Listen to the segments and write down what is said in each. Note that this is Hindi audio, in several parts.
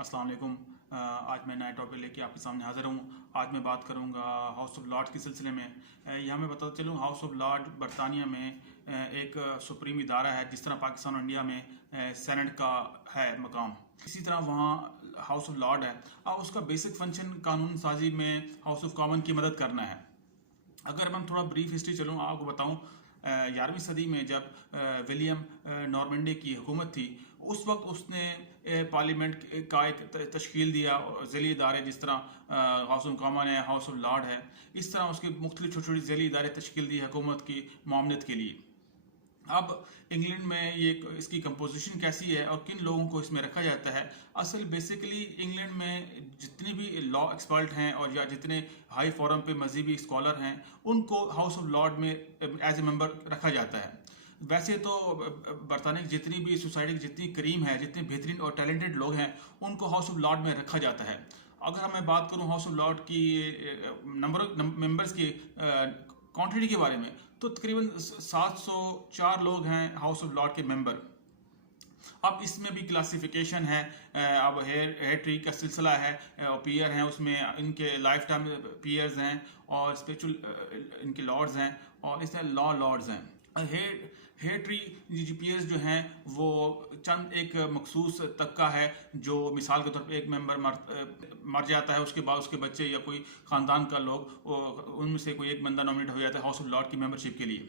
अस्सलाम वालेकुम। आज मैं नया टॉपिक लेके आपके सामने हाज़िर हूँ। आज मैं बात करूँगा हाउस ऑफ लॉर्ड्स के सिलसिले में। यहाँ मैं बताता चलूँ, हाउस ऑफ लॉर्ड बरतानिया में एक सुप्रीम इदारा है, जिस तरह पाकिस्तान और इंडिया में सेनेट का है मकाम। इसी तरह वहाँ हाउस ऑफ लॉर्ड है और उसका बेसिक फंक्शन कानून साजी में हाउस ऑफ कॉमन की मदद करना है। अगर मैं थोड़ा ब्रीफ हिस्ट्री चलूँ, आपको बताऊँ, 11वीं सदी में जब विलियम नॉर्मंडी की हुकूमत थी, उस वक्त उसने पार्लियामेंट का एक तश्कील दिया, ज़ैली इदारे जिस तरह हाउस ऑफ कॉमन है, हाउस ऑफ लॉर्ड है, इस तरह उसके मुख्तलिफ छोटी छोटी ज़ैली इदारे तश्कील दी हुकूमत की मामलत के लिए। अब इंग्लैंड में ये इसकी कंपोजिशन कैसी है और किन लोगों को इसमें रखा जाता है। असल बेसिकली इंग्लैंड में जितने भी लॉ एक्सपर्ट हैं और या जितने हाई फोरम पे मजहबी स्कॉलर हैं, उनको हाउस ऑफ लॉर्ड में एज ए मेंबर रखा जाता है। वैसे तो बरतानिया की जितनी भी सोसाइटी की जितनी करीम है, जितने बेहतरीन और टैलेंटेड लोग हैं, उनको हाउस ऑफ लॉर्ड में रखा जाता है। अगर मैं बात करूं हाउस ऑफ लॉर्ड की नंबर मेंबर्स की क्वांटिटी के बारे में, तो तकरीबन 704 लोग हैं हाउस ऑफ लॉर्ड के मेंबर। अब इसमें भी क्लासिफिकेशन है। अब हेयर ट्री का सिलसिला है, पीयर हैं, उसमें इनके लाइफ टाइम पीयर्स हैं और स्पिरिचुअल इनके लॉर्ड्स हैं और इसमें लॉ लॉर्ड्स हैं। हेयर ट्री पीयर्स जो हैं वो चंद एक मखसूस तबका है, जो मिसाल के तौर पर एक मेंबर मर जाता है, उसके बाद उसके बच्चे या कोई ख़ानदान का लोग, उनमें से कोई एक बंदा नॉमिनेट हो जाता है हाउस ऑफ लॉर्ड की मेंबरशिप के लिए।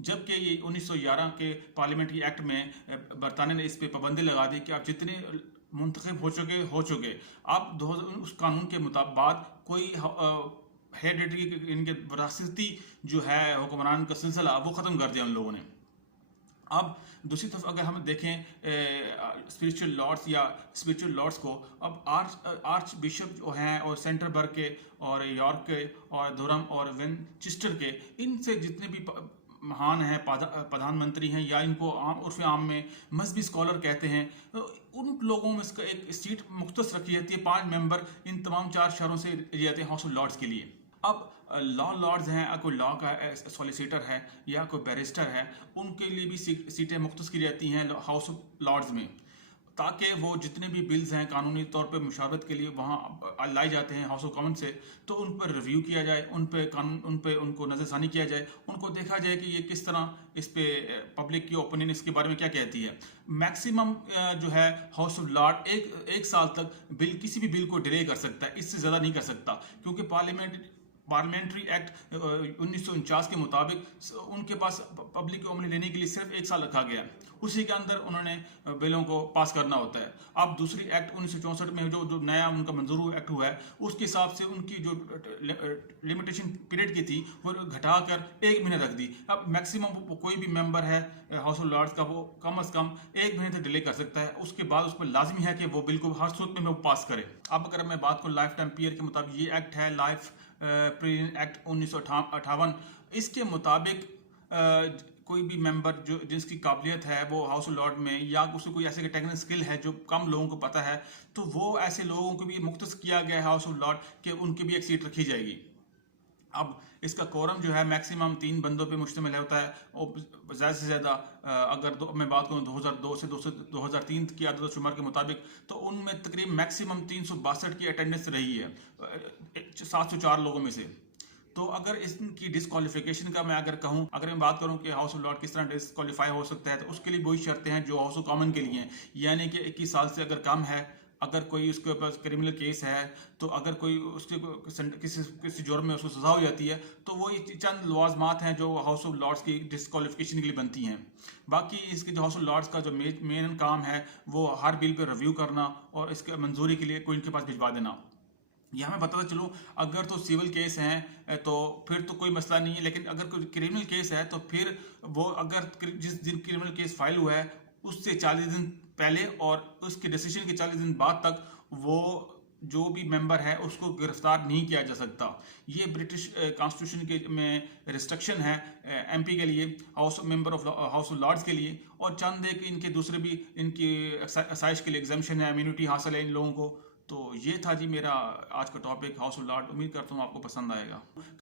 जबकि ये 1911 के पार्लियामेंट्री एक्ट में बरतानिया ने इस पर पाबंदी लगा दी कि आप जितने मुंतखब हो चुके आप 2000 उस कानून के मुताबिक बाद कोई हेरिडिटी इनके विरासती जो है हुक्मरान का सिलसिला वो ख़त्म कर दिया उन लोगों ने। अब दूसरी तरफ अगर हम देखें स्पिरिचुअल लॉर्ड्स या स्पिरिचुअल लॉर्ड्स को, अब आर्च बिशप जो हैं और सेंटरबर्ग के और यॉर्क के और धुरम और विनचेस्टर के, इनसे जितने भी महान हैं, प्रधानमंत्री हैं या इनको उर्फ आम में मजहबी स्कॉलर कहते हैं, तो उन लोगों में इसका एक सीट मुख्तस रखी जाती है। 5 मेंबर इन तमाम 4 शहरों से दिए जाते हैं हाउस ऑफ लॉर्ड्स के लिए। अब लॉ लॉर्ड्स हैं, कोई लॉ का सॉलिसिटर है या कोई बैरिस्टर है, उनके लिए भी सीटें मुख्तस की जाती हैं हाउस ऑफ लॉर्ड्स में, ताकि वो जितने भी बिल्स हैं कानूनी तौर पे मुशावरत के लिए वहाँ लाए जाते हैं हाउस ऑफ कॉमन से, तो उन पर रिव्यू किया जाए, उन पे उनको नज़रसानी किया जाए, उनको देखा जाए कि ये किस तरह इस पे पब्लिक की ओपिनियन इसके बारे में क्या कहती है। मैक्सिमम जो है हाउस ऑफ लॉर्ड एक साल तक किसी भी बिल को डिले कर सकता है, इससे ज़्यादा नहीं कर सकता, क्योंकि पार्लियामेंट्री एक्ट 1949 के मुताबिक उनके पास पब्लिक ओपिनियन लेने के लिए सिर्फ 1 साल रखा गया, उसी के अंदर उन्होंने बिलों को पास करना होता है। अब दूसरी एक्ट 1964 में जो नया उनका मंजूर एक्ट हुआ है, उसके हिसाब से उनकी जो लिमिटेशन पीरियड की थी वो घटाकर 1 महीने रख दी। अब मैक्सिमम कोई भी मेंबर है हाउस ऑफ लॉर्ड्स का, वो कम से कम 1 महीने तक डिले कर सकता है, उसके बाद उस पर लाजमी है कि वो बिल को हर सूरत में वो पास करे। अब अगर मैं बात करूँ लाइफ टाइम पीरियड के मुताबिक, ये एक्ट है लाइफ पीरियड एक्ट 1958। इसके मुताबिक कोई भी मेंबर जो जिसकी काबिलियत है वो हाउस ऑफ लॉर्ड में, या उसको कोई ऐसे टेक्निकल स्किल है जो कम लोगों को पता है, तो वो ऐसे लोगों को भी मुख्तस किया गया है हाउस ऑफ लॉर्ड कि उनकी भी एक सीट रखी जाएगी। अब इसका कोरम जो है मैक्सिमम 3 बंदों पे मुश्तमिल होता है, और ज़्यादा से ज़्यादा अगर मैं बात करूँ 2002 से 2003 की आदत शुमार के मुताबिक, तो उनमें तकरीबन मैक्सिमम 362 की अटेंडेंस रही है 704 लोगों में से। तो अगर इसकी डिस्क्वालिफिकेशन का मैं अगर कहूँ, अगर मैं बात करूँ कि हाउस ऑफ लॉर्ड किस तरह डिस्क्वालीफाई हो सकता है, तो उसके लिए वही शर्तें हैं जो हाउस ऑफ कॉमन के लिए हैं, यानी कि 21 साल से अगर कम है, अगर कोई उसके पास क्रिमिनल केस है, तो अगर कोई उसके किसी जुर्म में उसको सजा हो जाती है, तो वो चंद लवाजमात हैं जो हाउस ऑफ लॉर्ड्स की डिस्क्वालिफिकेशन के लिए बनती हैं। बाकी इसके जो हाउस ऑफ लॉर्ड्स का जो मेन काम है वो हर बिल पर रिव्यू करना और इसके मंजूरी के लिए कोई इनके पास भिजवा देना। यहाँ मैं बताता चलूँ, अगर तो सिविल केस हैं तो फिर तो कोई मसला नहीं है, लेकिन अगर कोई क्रिमिनल केस है तो फिर वो अगर जिस दिन क्रिमिनल केस फाइल हुआ है उससे 40 दिन पहले और उसके डिसीजन के 40 दिन बाद तक वो जो भी मेंबर है उसको गिरफ्तार नहीं किया जा सकता। ये ब्रिटिश कॉन्स्टिट्यूशन के में रिस्ट्रिक्शन है एमपी के लिए, member of House of Lords के लिए, और चंद एक इनके दूसरे भी इनकी असाइश के लिए एग्जामिशन है, इम्यूनिटी हासिल है इन लोगों को। तो ये था जी मेरा आज का टॉपिक हाउस ऑफ लॉर्ड। उम्मीद करता हूँ आपको पसंद आएगा।